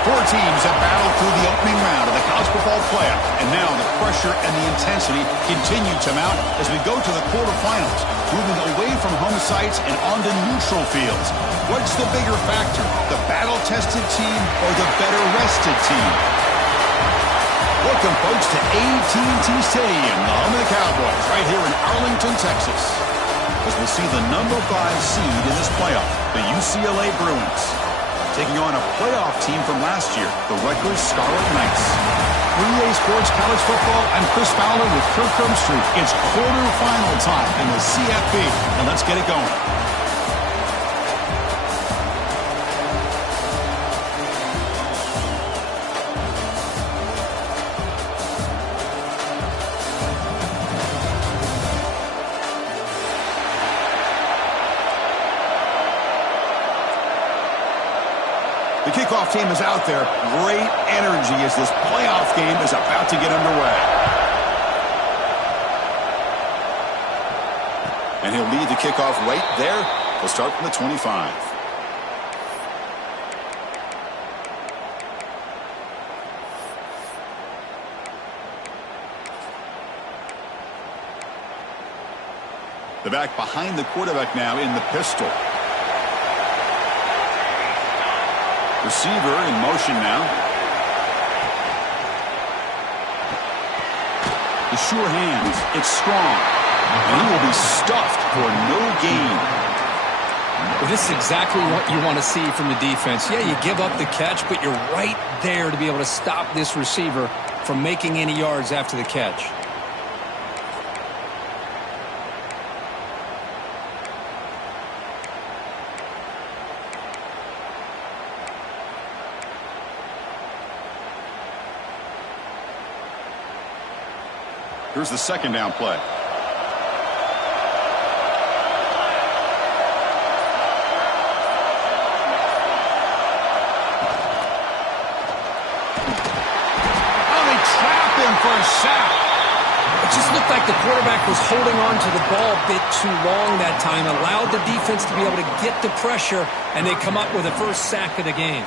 Four teams have battled through the opening round of the college football playoff, and now the pressure and the intensity continue to mount as we go to the quarterfinals, moving away from home sites and onto neutral fields. What's the bigger factor, the battle-tested team or the better-rested team? Welcome, folks, to AT&T Stadium, the home of the Cowboys, right here in Arlington, Texas, as we'll see the number 5 seed in this playoff, the UCLA Bruins, taking on a playoff team from last year, the Rutgers Scarlet Knights. 3A Sports College Football, I'm Chris Fowler with Kirk Herbstreit. It's quarterfinal time in the CFB, and let's get it going. The kickoff team is out there. Great energy as this playoff game is about to get underway. And he'll lead the kickoff right there. He'll start from the 25. The back behind the quarterback now in the pistol. Receiver in motion now. The sure hands. It's strong. And he will be stuffed for no gain. Well, this is exactly what you want to see from the defense. Yeah, you give up the catch, but you're right there to be able to stop this receiver from making any yards after the catch. Here's the second down play. Oh, they trap him for a sack. It just looked like the quarterback was holding on to the ball a bit too long that time, allowed the defense to be able to get the pressure, and they come up with the first sack of the game.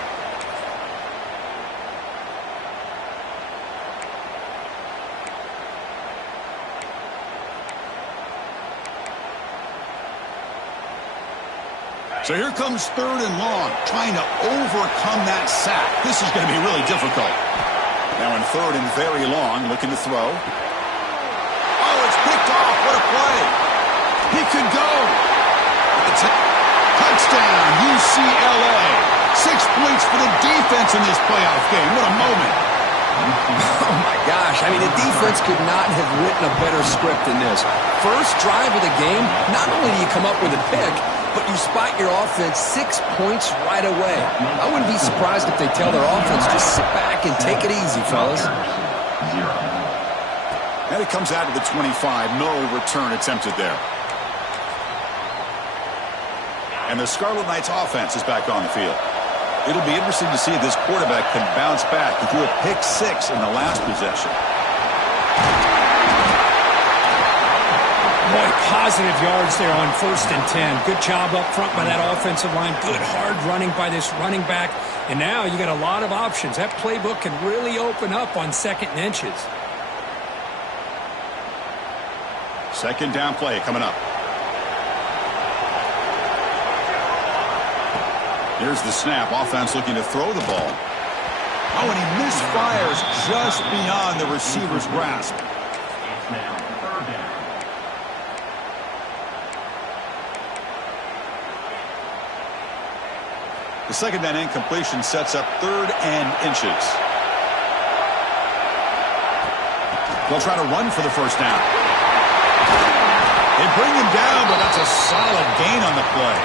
So here comes third and long, trying to overcome that sack. This is going to be really difficult. Now in third and very long, looking to throw. Oh, it's picked off. What a play. He could go. Touchdown, UCLA. 6 points for the defense in this playoff game. What a moment. Oh, my gosh. I mean, the defense could not have written a better script than this. First drive of the game, not only do you come up with a pick, but you spot your offense 6 points right away. I wouldn't be surprised if they tell their offense, just sit back and take it easy, fellas. And it comes out of the 25. No return attempted there. And the Scarlet Knights offense is back on the field. It'll be interesting to see if this quarterback can bounce back. He threw a pick-6 in the last possession. Boy, positive yards there on 1st and 10. Good job up front by that offensive line. Good hard running by this running back. And now you got a lot of options. That playbook can really open up on 2nd and inches. Second down play coming up. Here's the snap. Offense looking to throw the ball. Oh, and he misfires just beyond the receiver's grasp. The second down incompletion sets up 3rd and inches. They'll try to run for the first down. They bring him down, but that's a solid gain on the play.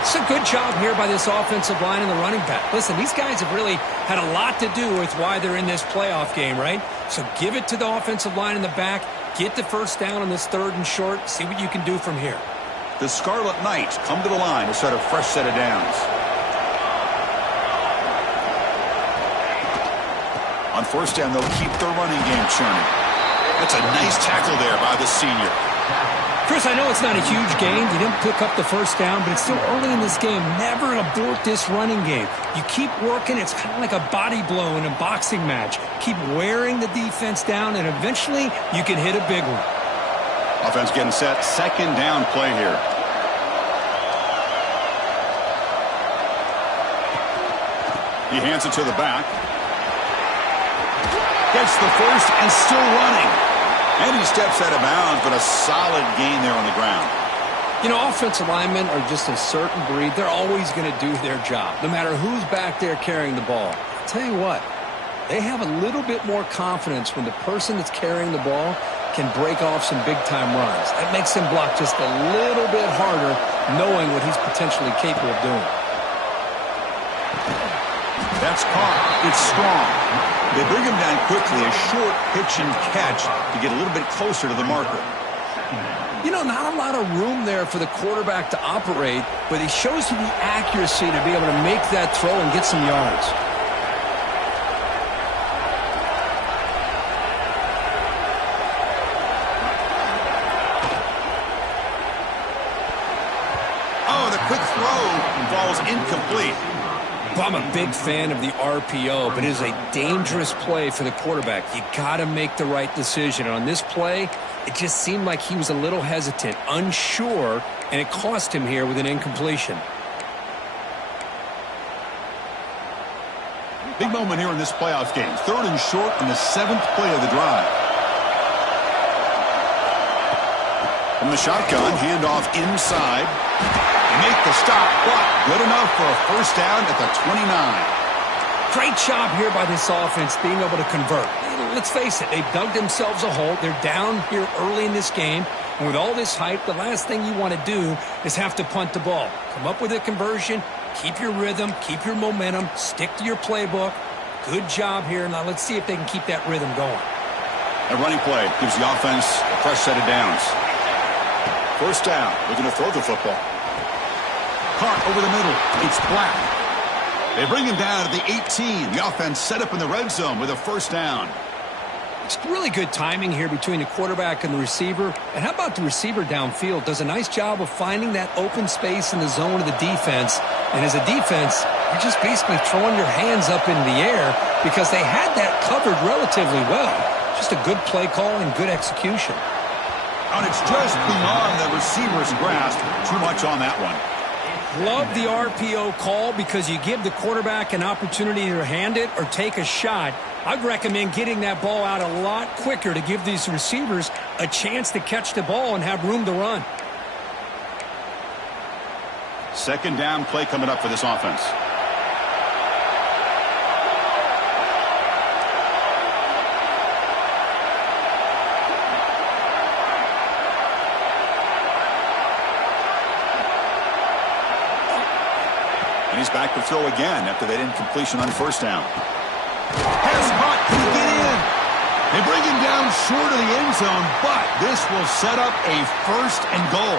It's a good job here by this offensive line and the running back. Listen, these guys have really had a lot to do with why they're in this playoff game, right? So give it to the offensive line in the back. Get the first down on this 3rd and short. See what you can do from here. The Scarlet Knights come to the line to start a fresh set of downs. On first down, they'll keep their running game churning. That's a nice tackle there by the senior. Chris, I know it's not a huge gain. You didn't pick up the first down, but it's still early in this game. Never abort this running game. You keep working. It's kind of like a body blow in a boxing match. Keep wearing the defense down, and eventually you can hit a big one. Offense getting set. Second down play here. He hands it to the back. Gets the first and still running. And he steps out of bounds, but a solid gain there on the ground. You know, offensive linemen are just a certain breed. They're always going to do their job, no matter who's back there carrying the ball. I'll tell you what, they have a little bit more confidence when the person that's carrying the ball can break off some big-time runs. That makes him block just a little bit harder, knowing what he's potentially capable of doing. That's caught. It's strong. They bring him down quickly, a short pitch and catch to get a little bit closer to the marker. You know, not a lot of room there for the quarterback to operate, but he shows you the accuracy to be able to make that throw and get some yards. Oh, the quick throw falls incomplete. I'm a big fan of the RPO, but it is a dangerous play for the quarterback. You got to make the right decision. On this play, it just seemed like he was a little hesitant, unsure, and it cost him here with an incompletion. Big moment here in this playoff game. Third and short on the 7th play of the drive. From the shotgun, handoff inside. Make the stop, but good enough for a first down at the 29. Great job here by this offense being able to convert. Let's face it, they've dug themselves a hole. They're down here early in this game. And with all this hype, the last thing you want to do is have to punt the ball. Come up with a conversion, keep your rhythm, keep your momentum, stick to your playbook. Good job here. Now let's see if they can keep that rhythm going. A running play gives the offense a fresh set of downs. First down, looking to throw the football. Caught over the middle. It's Black. They bring him down at the 18. The offense set up in the red zone with a first down. It's really good timing here between the quarterback and the receiver. And how about the receiver downfield? Does a nice job of finding that open space in the zone of the defense. And as a defense, you're just basically throwing your hands up in the air because they had that covered relatively well. Just a good play call and good execution. And it's just beyond the receiver's grasp. Too much on that one. Love the RPO call because you give the quarterback an opportunity to hand it or take a shot. I'd recommend getting that ball out a lot quicker to give these receivers a chance to catch the ball and have room to run. Second down play coming up for this offense. And he's back to throw again after that incompletion on first down. Has caught. Can he get in? They bring him down short of the end zone, but this will set up a first and goal.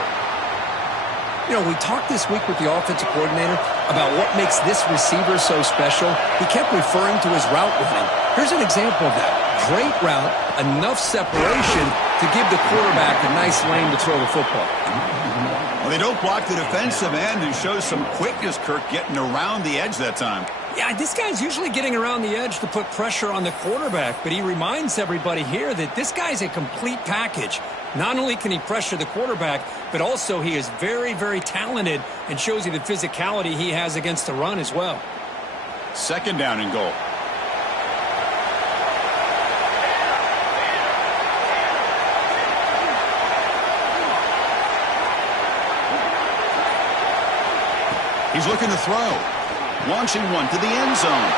You know, we talked this week with the offensive coordinator about what makes this receiver so special. He kept referring to his route running. Here's an example of that. Great route, enough separation to give the quarterback a nice lane to throw the football. Well, they don't block the defensive end and show some quickness, Kirk, getting around the edge that time. Yeah, this guy's usually getting around the edge to put pressure on the quarterback, but he reminds everybody here that this guy's a complete package. Not only can he pressure the quarterback, but also he is very, very talented and shows you the physicality he has against the run as well. Second down and goal. He's looking to throw. Launching one to the end zone.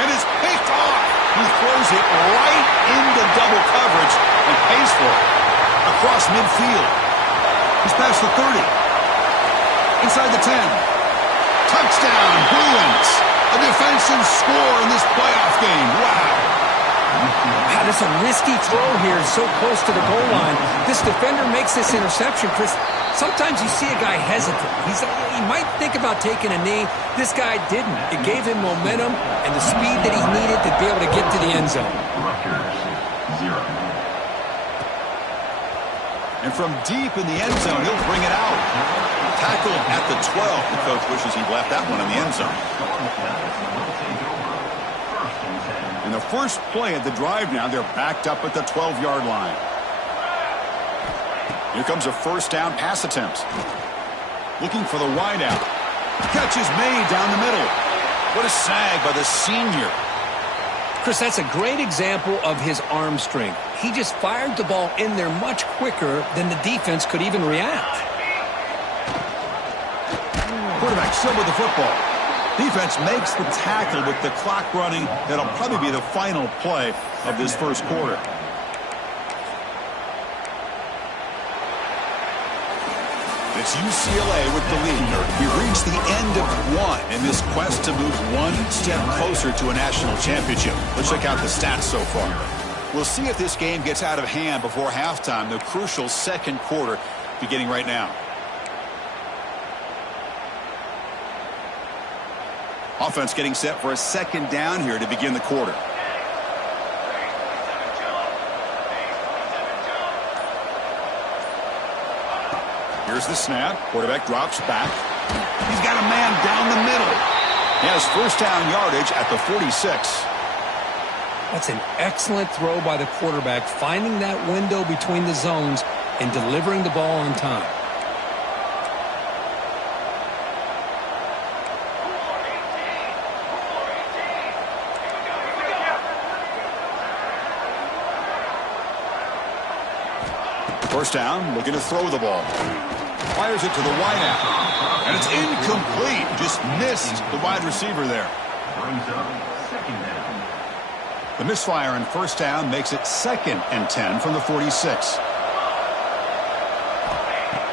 And it's picked off. He throws it right into double coverage and pays for it. Across midfield. He's past the 30. Inside the 10. Touchdown, Bruins. A defensive score in this playoff game. Wow. Wow, that's a risky throw here so close to the goal line. This defender makes this interception, Chris. Sometimes you see a guy hesitant. He might think about taking a knee. This guy didn't. It gave him momentum and the speed that he needed to be able to get to the end zone. And from deep in the end zone, he'll bring it out. Tackled at the 12. The coach wishes he'd left that one in the end zone. And the first play of the drive now, they're backed up at the 12-yard line. Here comes a first down pass attempt. Looking for the wideout. Catch is made down the middle. What a sag by the senior. Chris, that's a great example of his arm strength. He just fired the ball in there much quicker than the defense could even react. Quarterback still with the football. Defense makes the tackle with the clock running. That'll probably be the final play of this first quarter. It's UCLA with the lead. We've reached the end of one in this quest to move one step closer to a national championship. Let's check out the stats so far. We'll see if this game gets out of hand before halftime, the crucial second quarter beginning right now. Offense getting set for a second down here to begin the quarter. Here's the snap. Quarterback drops back. He's got a man down the middle. He has first down yardage at the 46. That's an excellent throw by the quarterback, finding that window between the zones and delivering the ball on time. First down, looking to throw the ball. Fires it to the wideout. And it's incomplete. Just missed the wide receiver there. The misfire in first down makes it 2nd and 10 from the 46.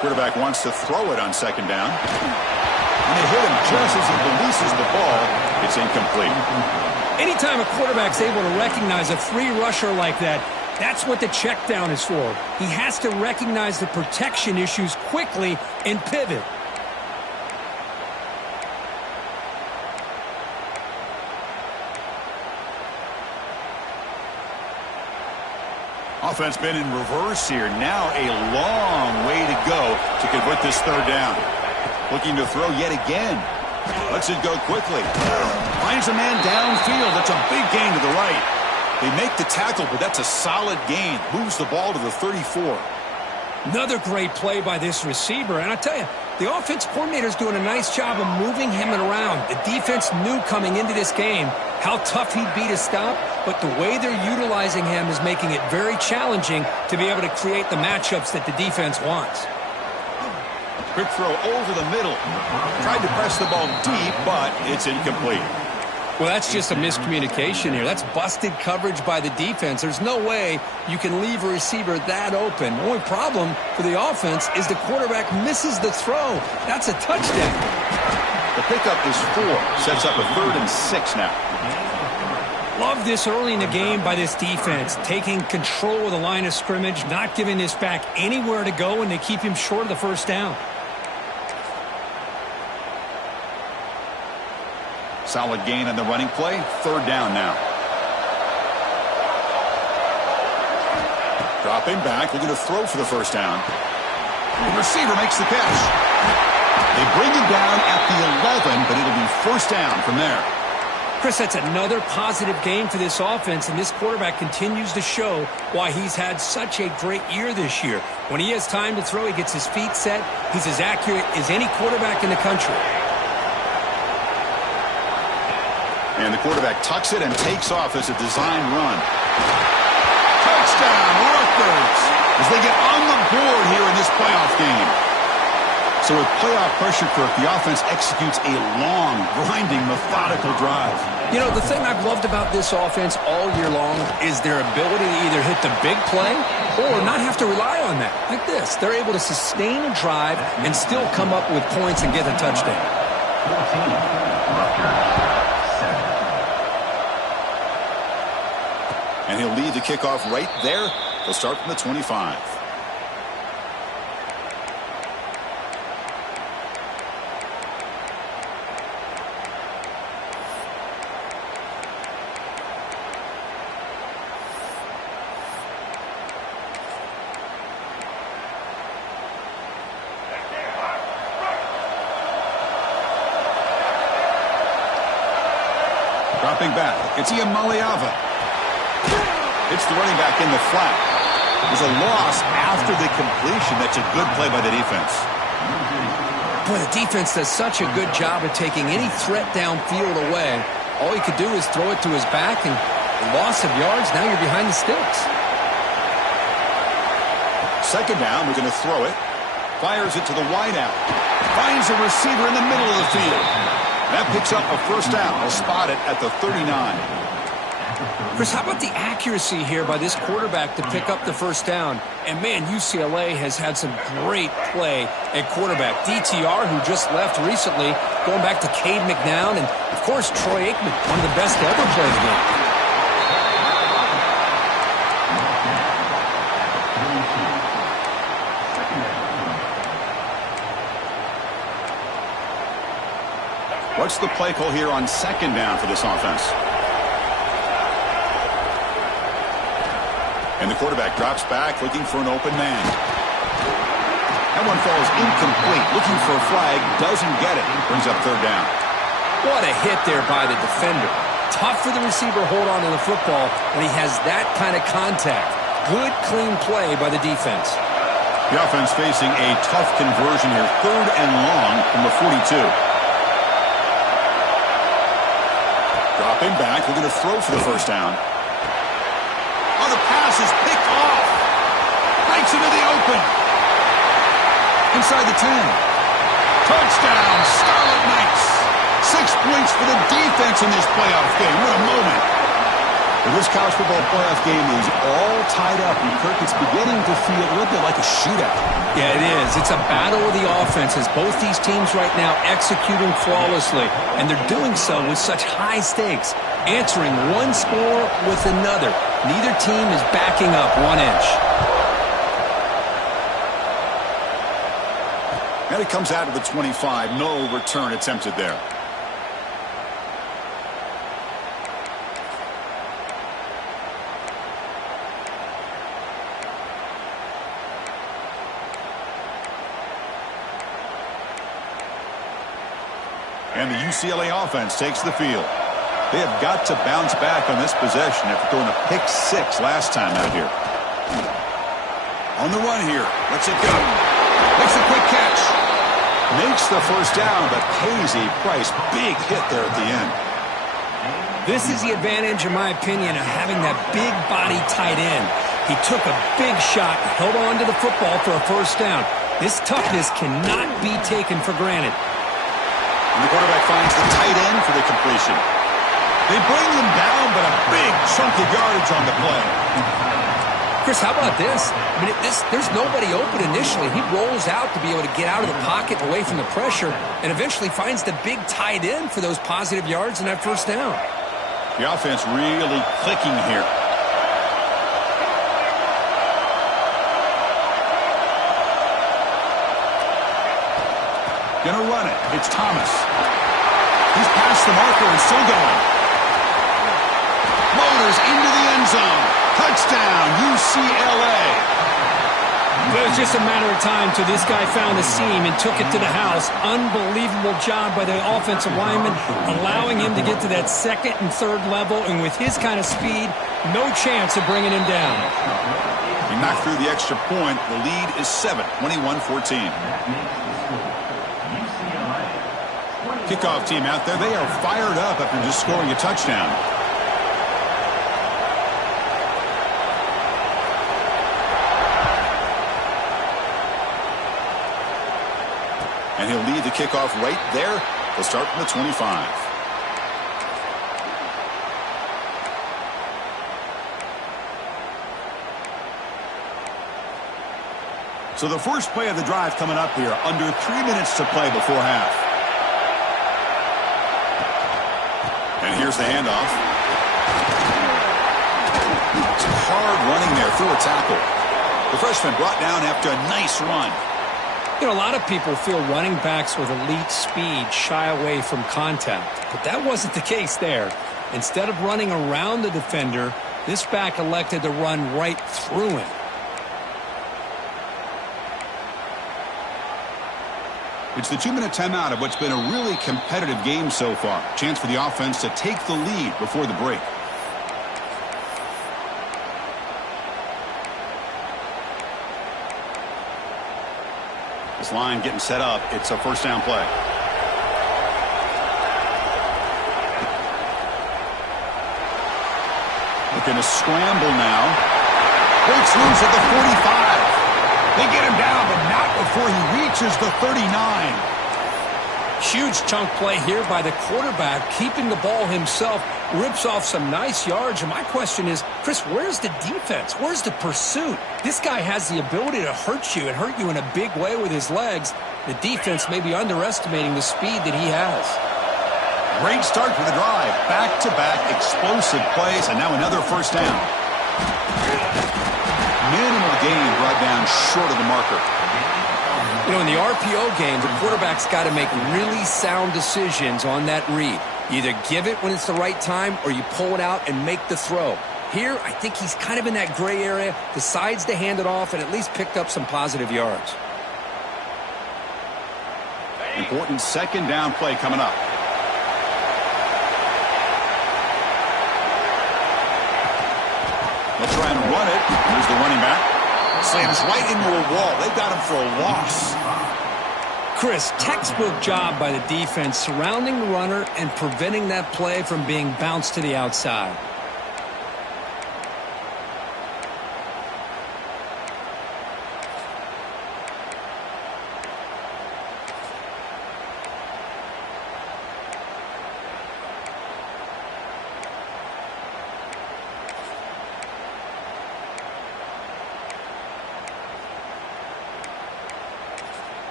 Quarterback wants to throw it on second down. And they hit him just as he releases the ball. It's incomplete. Anytime a quarterback's able to recognize a free rusher like that, that's what the check down is for. He has to recognize the protection issues quickly and pivot. Offense been in reverse here. Now a long way to go to convert this third down. Looking to throw yet again. Lets it go quickly. Finds a man downfield. That's a big gain to the right. They make the tackle, but that's a solid gain. Moves the ball to the 34. Another great play by this receiver. And I tell you, the offense coordinator's doing a nice job of moving him around. The defense knew coming into this game how tough he'd be to stop, but the way they're utilizing him is making it very challenging to be able to create the matchups that the defense wants. Quick throw over the middle. Tried to press the ball deep, but it's incomplete. Well, that's just a miscommunication here. That's busted coverage by the defense. There's no way you can leave a receiver that open. The only problem for the offense is the quarterback misses the throw. That's a touchdown. The pickup is 4. Sets up a 3rd and 6 now. Love this early in the game by this defense. Taking control of the line of scrimmage, not giving this back anywhere to go, and they keep him short of the first down. Solid gain on the running play. 3rd down now. Dropping back, looking to throw for the first down. The receiver makes the catch. They bring him down at the 11, but it'll be first down from there. Chris, that's another positive game for this offense, and this quarterback continues to show why he's had such a great year this year. When he has time to throw, he gets his feet set. He's as accurate as any quarterback in the country. And the quarterback tucks it and takes off as a design run. Touchdown, Rutgers, as they get on the board here in this playoff game. So with playoff pressure, Kirk, the offense executes a long, grinding, methodical drive. You know, the thing I've loved about this offense all year long is their ability to either hit the big play or not have to rely on that. Like this, they're able to sustain a drive and still come up with points and get a touchdown. And he'll lead the kickoff right there. They'll start from the 25. Dropping back. It's Iamaleava. It's the running back in the flat. There's a loss after the completion. That's a good play by the defense. Boy, the defense does such a good job of taking any threat downfield away. All he could do is throw it to his back, and the loss of yards, now you're behind the sticks. Second down, we're going to throw it. Fires it to the wideout. Finds a receiver in the middle of the field. That picks up a first down. They'll spot it at the 39. Chris, how about the accuracy here by this quarterback to pick up the first down? And, man, UCLA has had some great play at quarterback. DTR, who just left recently, going back to Cade McNown, and, of course, Troy Aikman, one of the best to ever play the game. What's the play call here on second down for this offense? And the quarterback drops back, looking for an open man. That one falls incomplete. Looking for a flag, doesn't get it. Brings up third down. What a hit there by the defender. Tough for the receiver to hold on to the football when he has that kind of contact. Good, clean play by the defense. The offense facing a tough conversion here. Third and long from the 42. Dropping back, looking to throw for the first down. Oh, the pass is picked off. Breaks into the open. Inside the 10. Touchdown, Scarlet Knights. 6 points for the defense in this playoff game. What a moment. Well, this college football playoff game is all tied up, and Kirk, it's beginning to feel a little bit like a shootout. Yeah, it is. It's a battle of the offenses. Both these teams right now executing flawlessly, and they're doing so with such high stakes, answering one score with another. Neither team is backing up 1 inch. And it comes out of the 25. No return attempted there. And the UCLA offense takes the field. They have got to bounce back on this possession after throwing a pick 6 last time out here. On the run here. Lets it go. Makes a quick catch. Makes the first down, but pays a price. Big hit there at the end. This is the advantage, in my opinion, of having that big body tight end. He took a big shot, held on to the football for a first down. This toughness cannot be taken for granted. And the quarterback finds the tight end for the completion. They bring them down, but a big chunk of yardage on the play. Chris, how about this? I mean, there's nobody open initially. He rolls out to be able to get out of the pocket away from the pressure and eventually finds the big tight end for those positive yards and that first down. The offense really clicking here. Gonna run it. It's Thomas. He's past the marker and still going. Motors into the end zone. Touchdown, UCLA. It was just a matter of time till this guy found a seam and took it to the house. Unbelievable job by the offensive lineman, allowing him to get to that second and third level, and with his kind of speed, no chance of bringing him down. He knocked through the extra point. The lead is 7, 21-14. Kickoff team out there. They are fired up after just scoring a touchdown. And he'll lead the kickoff right there. He'll start from the 25. So the first play of the drive coming up here. Under 3 minutes to play before half. And here's the handoff. Some hard running there through a tackle. The freshman brought down after a nice run. You know, a lot of people feel running backs with elite speed shy away from contact, but that wasn't the case there. Instead of running around the defender, this back elected to run right through him. It's the 2-minute timeout of what's been a really competitive game so far. Chance for the offense to take the lead before the break. This line getting set up. It's a first down play. Looking to scramble now. Breaks loose at the 45. They get him down, but not before he reaches the 39. Huge chunk play here by the quarterback, keeping the ball himself, rips off some nice yards. And my question is, Chris, where's the defense? Where's the pursuit? This guy has the ability to hurt you and hurt you in a big way with his legs. The defense may be underestimating the speed that he has. Great start to the drive. Back-to-back explosive plays, and now another first down. Minimal gain brought down short of the marker. You know, in the RPO game, the quarterback's got to make really sound decisions on that read. You either give it when it's the right time or you pull it out and make the throw. Here, I think he's kind of in that gray area, decides to hand it off and at least picked up some positive yards. Important second down play coming up. They'll try and run it. Here's the running back. Slams right into a wall. They've got him for a loss. Chris, textbook job by the defense surrounding the runner and preventing that play from being bounced to the outside.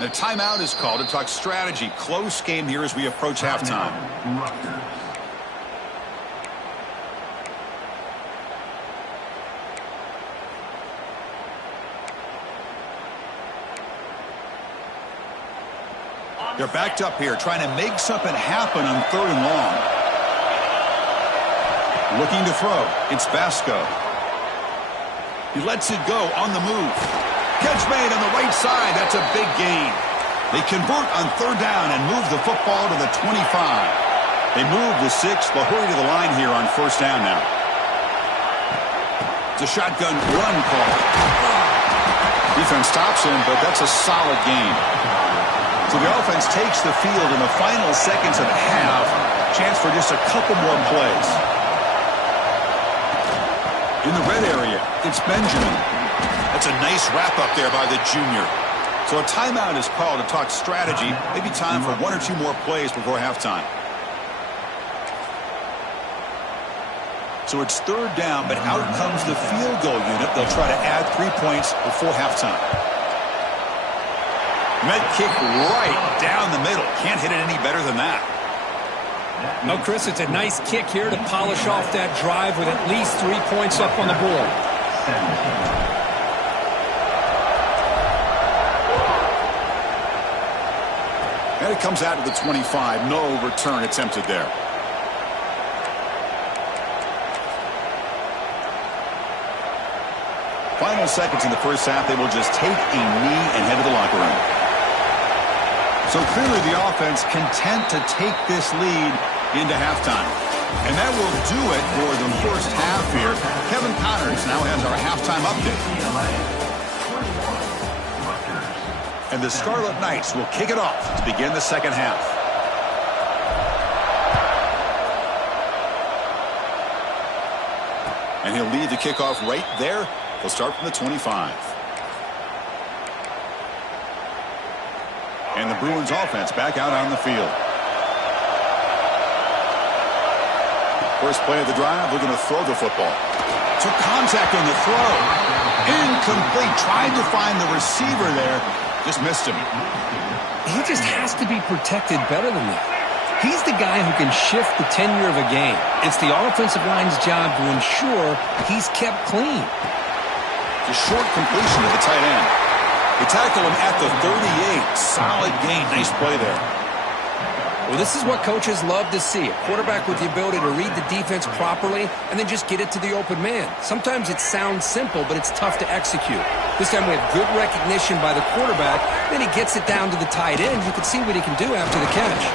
The timeout is called to talk strategy. Close game here as we approach halftime. They're backed up here, trying to make something happen on 3rd and long. Looking to throw. It's Vasco. He lets it go on the move. Catch made on the right side. That's a big gain. They convert on 3rd down and move the football to the 25. They move the 6. They'll hurry to the line here on 1st down now. It's a shotgun run call. Defense stops him, but that's a solid gain. So the offense takes the field in the final seconds of the half. Chance for just a couple more plays. In the red area, it's Benjamin. That's a nice wrap-up there by the junior. So a timeout is called to talk strategy. Maybe time for 1 or 2 more plays before halftime. So it's 3rd down, but out comes the field goal unit. They'll try to add 3 points before halftime. Med kick right down the middle. Can't hit it any better than that. No, Chris, it's a nice kick here to polish off that drive with at least 3 points up on the board. And it comes out to the 25. No return attempted there. Final seconds in the first half. They will just take a knee and head to the locker room. So clearly the offense content to take this lead into halftime. And that will do it for the first half here. Kevin Connors now has our halftime update. And the Scarlet Knights will kick it off to begin the second half. And he'll lead the kickoff right there. He'll start from the 25. And the Bruins offense back out on the field. First play of the drive, looking to throw the football. Took contact on the throw. Incomplete. Tried to find the receiver there. Just missed him. He just has to be protected better than that. He's the guy who can shift the tenure of a game. It's the offensive line's job to ensure he's kept clean. The short completion to the tight end. They tackle him at the 38. Solid gain. Nice play there. Well, this is what coaches love to see. A quarterback with the ability to read the defense properly and then just get it to the open man. Sometimes it sounds simple, but it's tough to execute. This time we have good recognition by the quarterback. Then he gets it down to the tight end. You can see what he can do after the catch.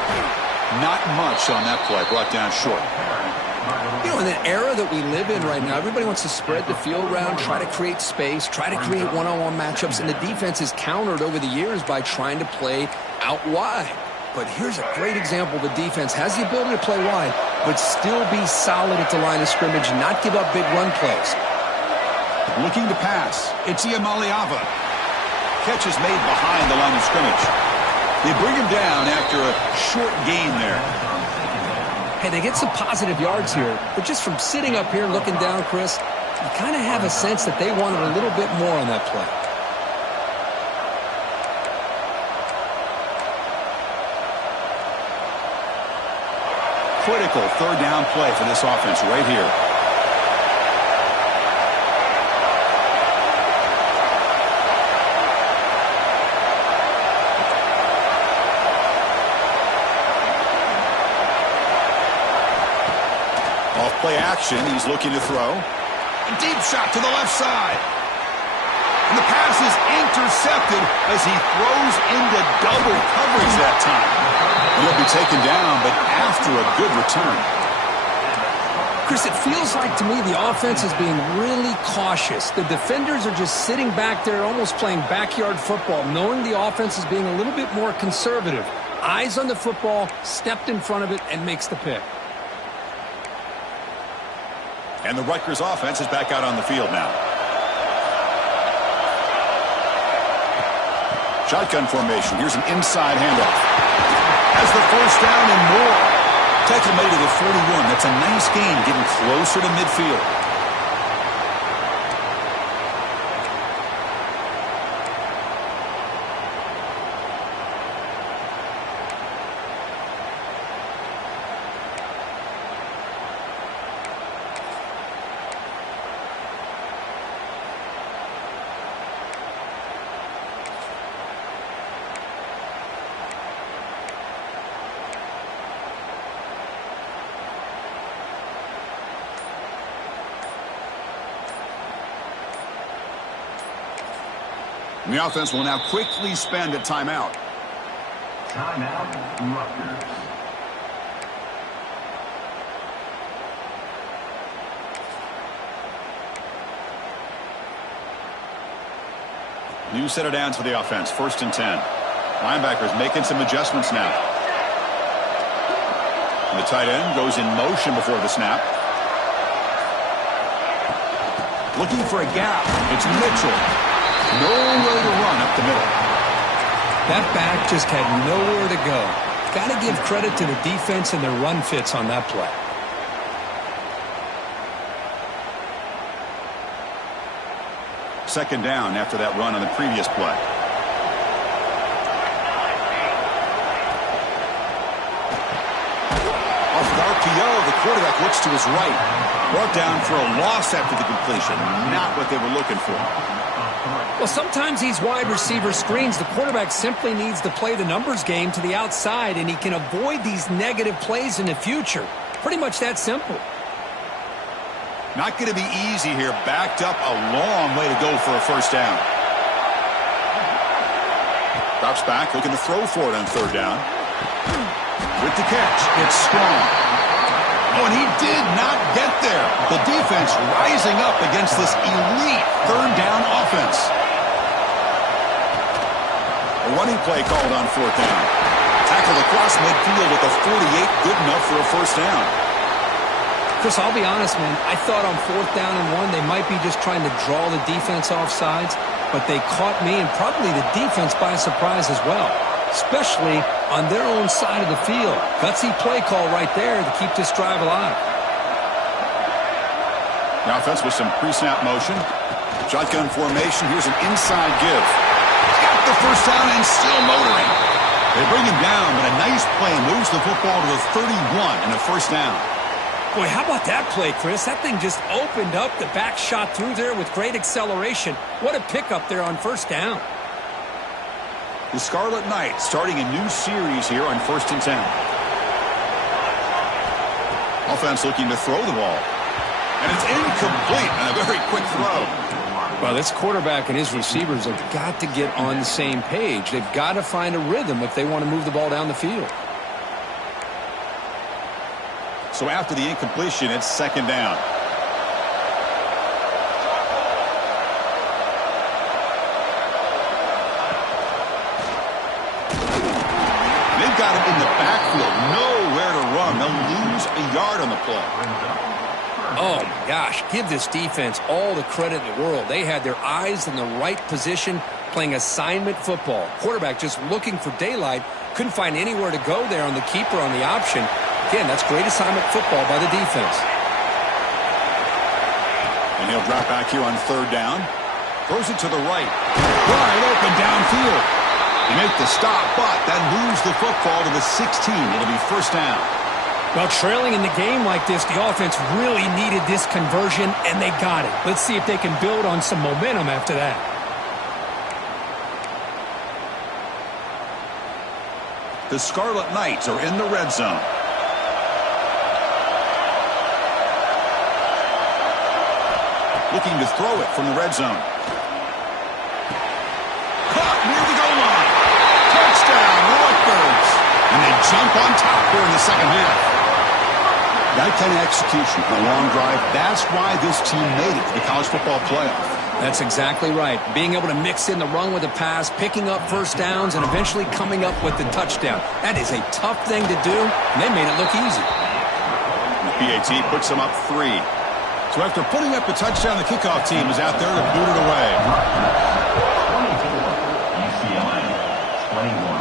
Not much on that play. Brought down short. You know, in the era that we live in right now, everybody wants to spread the field around, try to create space, try to create one-on-one matchups, and the defense is countered over the years by trying to play out wide. But here's a great example. The defense has the ability to play wide, but still be solid at the line of scrimmage, not give up big run plays. Looking to pass. It's Iamaliava. Catch is made behind the line of scrimmage. They bring him down after a short gain there. Hey, they get some positive yards here, but just from sitting up here looking down, Chris, you kind of have a sense that they wanted a little bit more on that play. Critical third down play for this offense right here. Off play action, he's looking to throw. A deep shot to the left side. And the pass is intercepted as he throws into double coverage that time. He'll be taken down, but after a good return. Chris, it feels like to me the offense is being really cautious. The defenders are just sitting back there almost playing backyard football, knowing the offense is being a little bit more conservative. Eyes on the football, stepped in front of it, and makes the pick. And the Rutgers offense is back out on the field now. Shotgun formation. Here's an inside handoff. Has the first down and more. Tackle made to the 41. That's a nice gain, getting closer to midfield. The offense will now quickly spend a timeout. Timeout, Rutgers. New set of downs for the offense. 1st and 10. Linebackers making some adjustments now. And the tight end goes in motion before the snap. Looking for a gap. It's Mitchell. Nowhere to run up the middle. That back just had nowhere to go. Got to give credit to the defense and their run fits on that play. Second down after that run on the previous play. Off the RPO, the quarterback looks to his right. Brought down for a loss after the completion. Not what they were looking for. Well, sometimes these wide receiver screens, the quarterback simply needs to play the numbers game to the outside, and he can avoid these negative plays in the future. Pretty much that simple. Not going to be easy here. Backed up a long way to go for a first down. Drops back, looking to throw for it on third down. With the catch, it's strong. Oh, and he did not get there. The defense rising up against this elite third down offense. A running play called on fourth down. Tackled across midfield at the 48, good enough for a first down. Chris, I'll be honest, man. I thought on 4th down and 1, they might be just trying to draw the defense off sides, but they caught me and probably the defense by surprise as well, especially on their own side of the field. Gutsy play call right there to keep this drive alive. The offense with some pre-snap motion. Shotgun formation. Here's an inside give. Got the first down and still motoring. They bring him down, but a nice play moves the football to the 31 and a first down. Boy, how about that play, Chris? That thing just opened up. The back shot through there with great acceleration. What a pickup there on first down. The Scarlet Knights starting a new series here on 1st and 10. Offense looking to throw the ball. And it's incomplete and a very quick throw. Well, this quarterback and his receivers have got to get on the same page. They've got to find a rhythm if they want to move the ball down the field. So after the incompletion, it's second down. They've got him in the backfield. Nowhere to run. They'll lose a yard on the play. Oh, my gosh. Give this defense all the credit in the world. They had their eyes in the right position playing assignment football. Quarterback just looking for daylight. Couldn't find anywhere to go there on the keeper on the option. Again, that's great assignment football by the defense. And he'll drop back here on third down. Throws it to the right. Wide open downfield. They make the stop, but then moves the football to the 16. It'll be first down. Well, trailing in the game like this, the offense really needed this conversion, and they got it. Let's see if they can build on some momentum after that. The Scarlet Knights are in the red zone. Looking to throw it from the red zone. Caught near the goal line. Touchdown, Rutgers. And they jump on top here in the second half. That kind of execution on a long drive, that's why this team made it to the college football playoff. That's exactly right. Being able to mix in the run with the pass, picking up first downs, and eventually coming up with the touchdown. That is a tough thing to do, and they made it look easy. The PAT puts them up 3. So after putting up a touchdown, the kickoff team is out there to boot it away. UCLA, 21.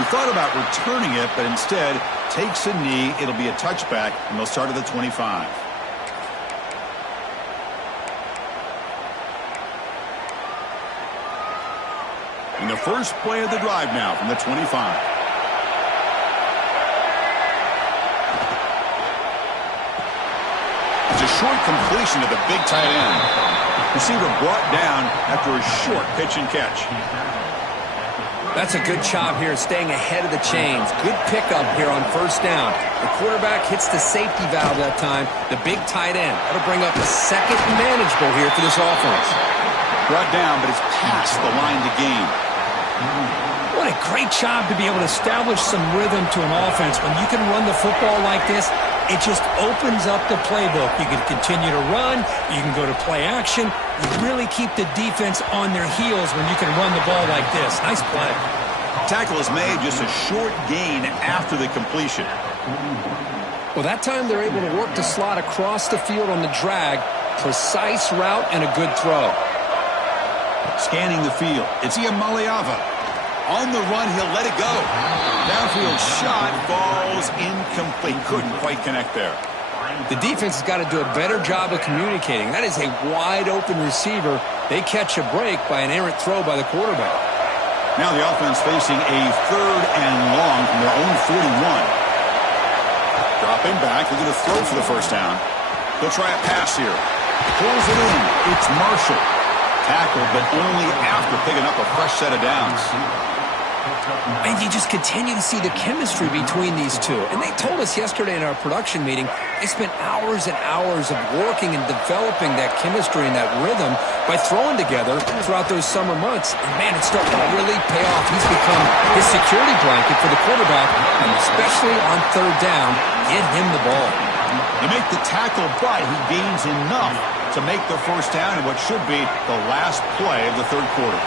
He thought about returning it, but instead takes a knee. It'll be a touchback, and they'll start at the 25. And the first play of the drive now from the 25. It's a short completion to the big tight end. Receiver brought down after a short pitch and catch. That's a good job here staying ahead of the chains. Good pickup here on first down. The quarterback hits the safety valve that time. The big tight end. That'll bring up a second and manageable here for this offense. Brought down, but it's past the line to gain. What a great job to be able to establish some rhythm to an offense. When you can run the football like this, it just opens up the playbook. You can continue to run. You can go to play action. You really keep the defense on their heels when you can run the ball like this. Nice play. Tackle is made, just a short gain after the completion. Well, that time they're able to work the slot across the field on the drag. Precise route and a good throw. Scanning the field. It's Iamaleava. On the run, he'll let it go. Downfield shot falls incomplete. Couldn't quite connect there. The defense has got to do a better job of communicating. That is a wide-open receiver. They catch a break by an errant throw by the quarterback. Now the offense facing a third and long from their own 41. Dropping back. They're going to throw for the first down. They'll try a pass here. Pulls it in. It's Marshall. Tackled, but only after picking up a fresh set of downs. And you just continue to see the chemistry between these two. And they told us yesterday in our production meeting, they spent hours and hours of working and developing that chemistry and that rhythm by throwing together throughout those summer months. And man, it's starting to really pay off. He's become his security blanket for the quarterback, and especially on third down, get him the ball. They make the tackle, but he gains enough to make the first down in what should be the last play of the third quarter.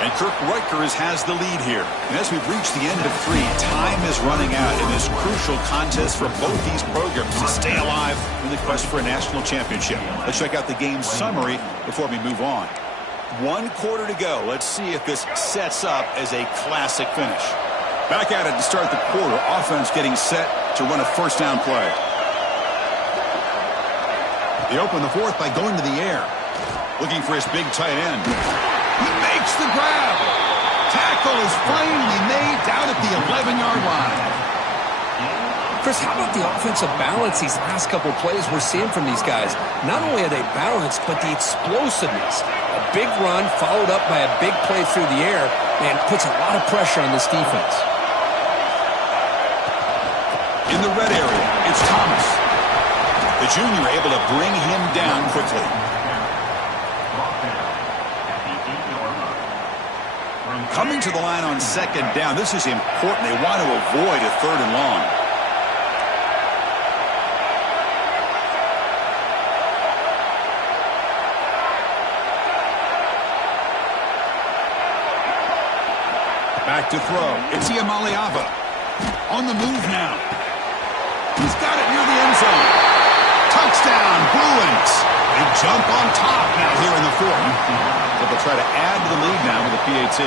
And Kirk Rutgers has the lead here. And as we've reached the end of 3, time is running out in this crucial contest for both these programs to stay alive in the quest for a national championship. Let's check out the game summary before we move on. 1 quarter to go. Let's see if this sets up as a classic finish. Back at it to start the quarter. Offense getting set to run a first down play. They open the fourth by going to the air. Looking for his big tight end. He makes the grab. Tackle is finally made down at the 11-yard line. Chris, how about the offensive balance these last couple plays we're seeing from these guys? Not only are they balanced, but the explosiveness. A big run followed up by a big play through the air, man, puts a lot of pressure on this defense. In the red area, it's Thomas. The junior able to bring him down quickly. Coming to the line on second down. This is important. They want to avoid a third and long. Back to throw. It's Iamaleava. On the move now. He's got it near the end zone. Touchdown, Bruins. They jump on top now here in the fourth. So they'll try to add to the lead now with a PAT.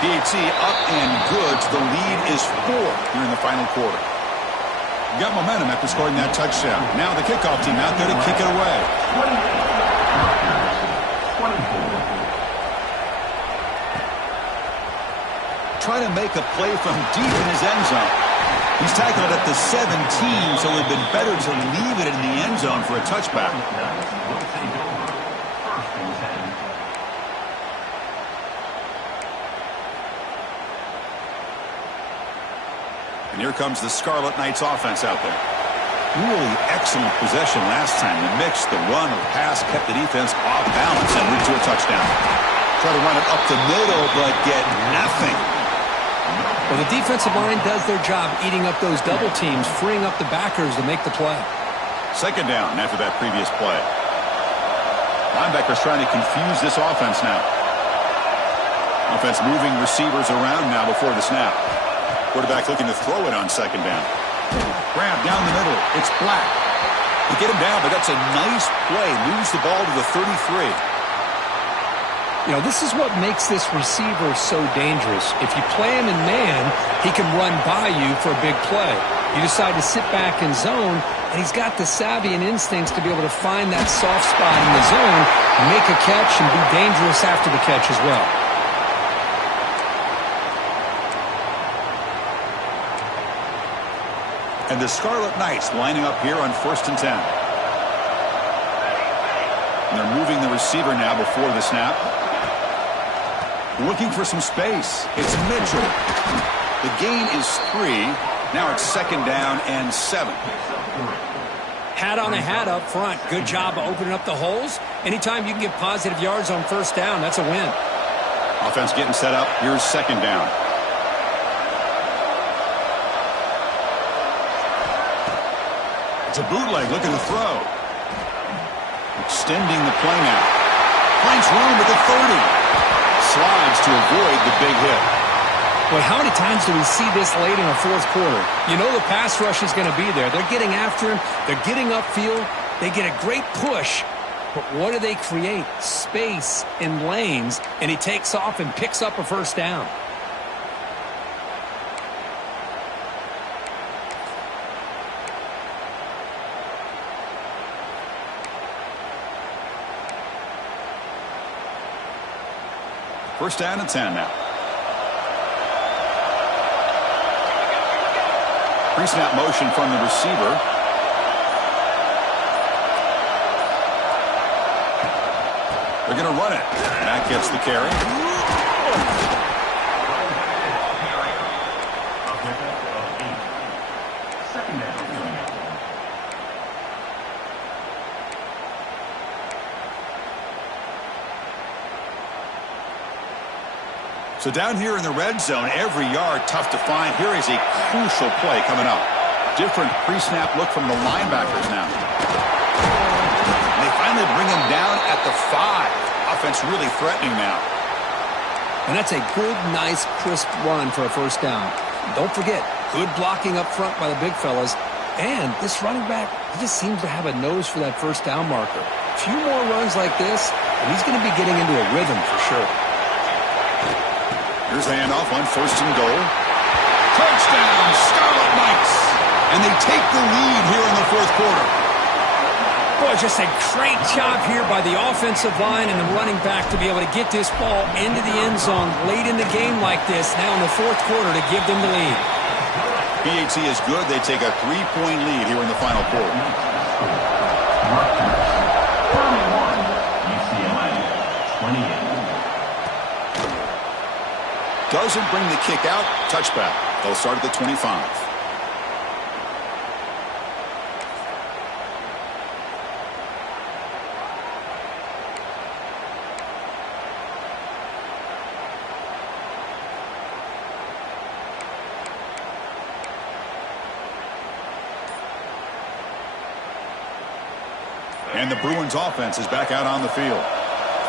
PAT up and good. So the lead is 4 here in the final quarter. Got momentum after scoring that touchdown. Now the kickoff team out there to kick it away. 24. Trying to make a play from deep in his end zone. He's tackled it at the 17, so it would have been better to leave it in the end zone for a touchback. And here comes the Scarlet Knights offense out there. Really excellent possession last time. The mix, the run, or pass kept the defense off balance and lead to a touchdown. Try to run it up the middle, but get nothing. Well, the defensive line does their job eating up those double teams, freeing up the backers to make the play. Second down after that previous play. Linebackers trying to confuse this offense now. Offense moving receivers around now before the snap. Quarterback looking to throw it on second down. Grab down the middle. It's Black. They get him down, but that's a nice play. Moves the ball to the 33. You know, this is what makes this receiver so dangerous. If you play him in man, he can run by you for a big play. You decide to sit back in zone, and he's got the savvy and instincts to be able to find that soft spot in the zone, make a catch, and be dangerous after the catch as well. And the Scarlet Knights lining up here on 1st and 10. And they're moving the receiver now before the snap. Looking for some space. It's Mitchell. The gain is 3. Now it's second down and 7. Hat on a hat up front. Good job of opening up the holes. Anytime you can get positive yards on first down, that's a win. Offense getting set up. Here's second down. It's a bootleg looking to throw. Extending the play now. Finds room at the 30. Slides to avoid the big hit. Boy, how many times do we see this late in the fourth quarter? You know the pass rush is going to be there. They're getting after him. They're getting upfield. They get a great push. But what do they create? Space in lanes. And he takes off and picks up a first down. First down and 10 now. Pre-snap motion from the receiver. They're going to run it. That gets the carry. So down here in the red zone, every yard tough to find. Here is a crucial play coming up. Different pre-snap look from the linebackers now. And they finally bring him down at the 5. Offense really threatening now. And that's a good, nice, crisp run for a first down. Don't forget, good blocking up front by the big fellas. And this running back, he just seems to have a nose for that first down marker. A few more runs like this, and he's going to be getting into a rhythm for sure. Here's the handoff on 1st and goal. Touchdown, Scarlet Knights. And they take the lead here in the fourth quarter. Boy, just a great job here by the offensive line and the running back to be able to get this ball into the end zone late in the game like this, now in the fourth quarter, to give them the lead. PAT is good. They take a 3-point lead here in the final quarter. 31, UCLA, 28. Doesn't bring the kick out. Touchback. They'll start at the 25. And the Bruins offense is back out on the field.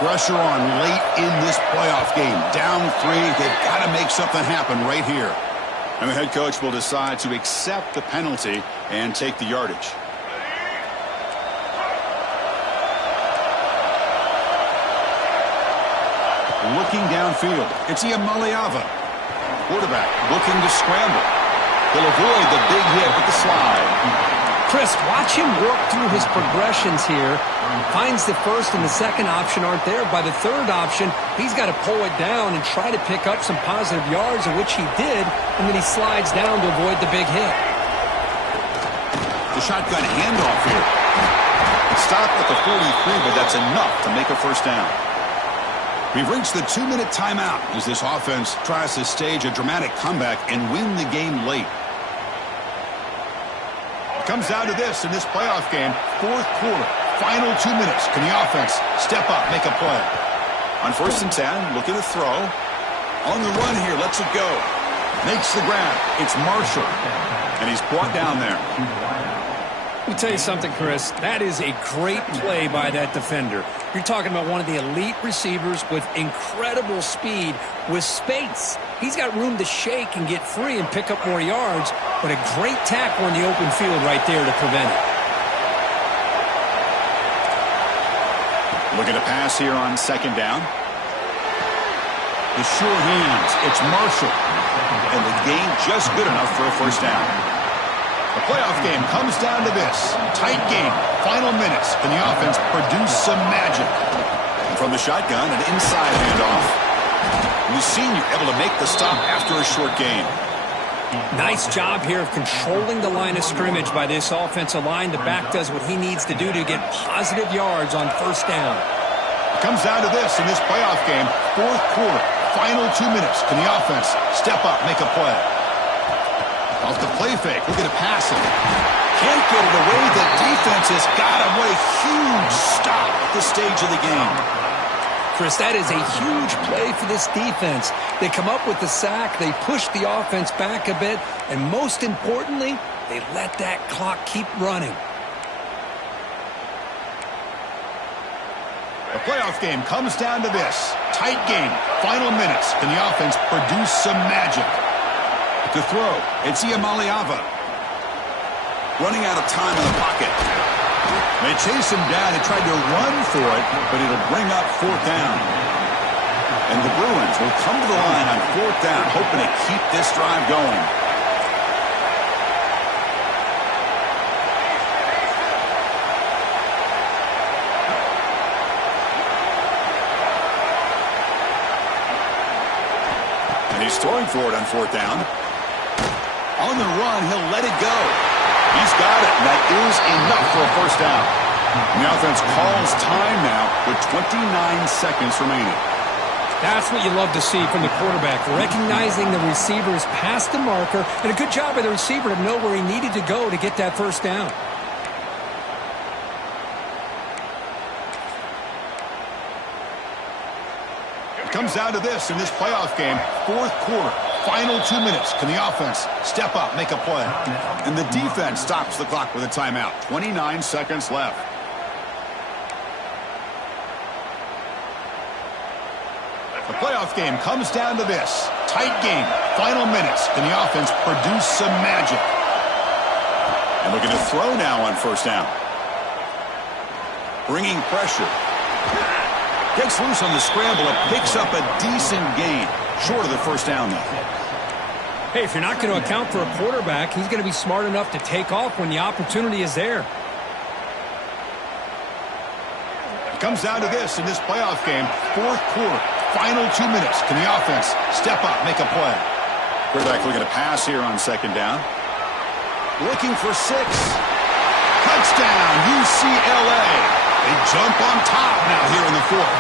Pressure on late in this playoff game. Down 3. They've got to make something happen right here. And the head coach will decide to accept the penalty and take the yardage. Looking downfield. It's Iamaleava. Quarterback looking to scramble. He'll avoid the big hit with the slide. Chris, watch him work through his progressions here. Finds the first and the second option aren't there. By the third option, he's got to pull it down and try to pick up some positive yards, of which he did, and then he slides down to avoid the big hit. The shotgun handoff here. Stop at the 43, but that's enough to make a first down. We've reached the 2-minute timeout as this offense tries to stage a dramatic comeback and win the game late. It comes down to this in this playoff game. Fourth quarter, final 2 minutes. Can the offense step up, make a play? On 1st and 10, looking to throw. On the run here, lets it go. Makes the grab. It's Marshall. And he's brought down there. Let me tell you something, Chris. That is a great play by that defender. You're talking about one of the elite receivers with incredible speed, with space. He's got room to shake and get free and pick up more yards, but a great tackle in the open field right there to prevent it. Looking to pass here on 2nd down. The sure hands. It's Marshall. And the gain just good enough for a first down. The playoff game comes down to this. Tight game. Final minutes. Can the offense produce some magic? And from the shotgun, an inside handoff. And the senior able to make the stop after a short gain. Nice job here of controlling the line of scrimmage by this offensive line. The back does what he needs to do to get positive yards on first down. It comes down to this in this playoff game. Fourth quarter. Final 2 minutes. Can the offense step up, make a play? Off the play fake, looking to pass it. Can't get it away. The defense has got him. What a huge stop at this stage of the game. Chris, that is a huge play for this defense. They come up with the sack, they push the offense back a bit, and most importantly, they let that clock keep running. The playoff game comes down to this. Tight game. Final minutes. Can the offense produce some magic? To throw, it's Iamaleava. Running out of time in the pocket. They chase him down and tried to run for it, but it'll bring up 4th down. And the Bruins will come to the line on 4th down, hoping to keep this drive going. And he's throwing for it on 4th down. On the run, he'll let it go. He's got it, and that is enough for a first down. And the offense calls time now with 29 seconds remaining. That's what you love to see from the quarterback, recognizing the receiver's past the marker, and a good job by the receiver to know where he needed to go to get that first down. It comes down to this in this playoff game. Fourth quarter. Final 2 minutes. Can the offense step up, make a play? And the defense stops the clock with a timeout. 29 seconds left. The playoff game comes down to this. Tight game. Final minutes. Can the offense produce some magic? And looking to throw now on first down. Bringing pressure. Gets loose on the scramble and picks up a decent gain. Short of the first down, though. Hey, if you're not going to account for a quarterback, he's going to be smart enough to take off when the opportunity is there. It comes down to this in this playoff game. Fourth quarter. Final 2 minutes. Can the offense step up, make a play? Quarterback looking to pass here on 2nd down. Looking for 6. Touchdown, UCLA. They jump on top now here in the 4th.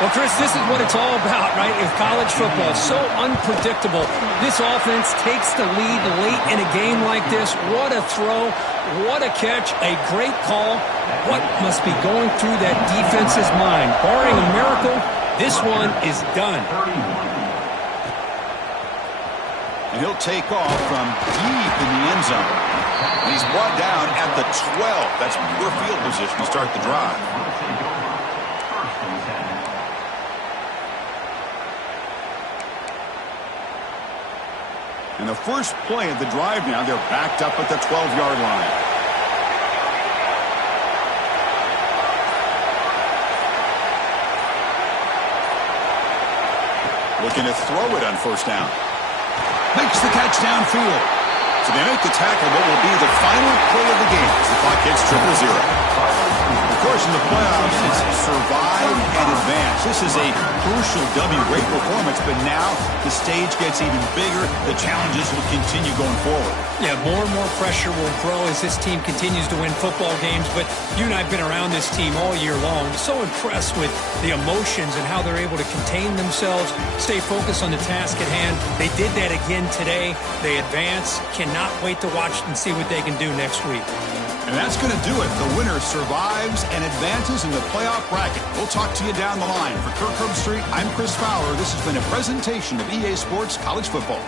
Well, Chris, this is what it's all about, right? If college football is so unpredictable, this offense takes the lead late in a game like this. What a throw. What a catch. A great call. What must be going through that defense's mind? Barring a miracle, this one is done. And he'll take off from deep in the end zone. And he's brought down at the 12. That's poor field position to start the drive. And the first play of the drive now, they're backed up at the 12-yard line. Looking to throw it on first down. Makes the catch downfield. So they make the tackle what will be the final play of the game as the clock hits 0-0. Of course, in the playoffs, it's survive and advance. This is a crucial W. Great performance, but now the stage gets even bigger. The challenges will continue going forward. Yeah, more and more pressure will grow as this team continues to win football games. But you and I have been around this team all year long. So impressed with the emotions and how they're able to contain themselves, stay focused on the task at hand. They did that again today. They advance. Cannot wait to watch and see what they can do next week. And that's going to do it. The winner survives and advances in the playoff bracket. We'll talk to you down the line. For Kirk Herbstreit, I'm Chris Fowler. This has been a presentation of EA Sports College Football.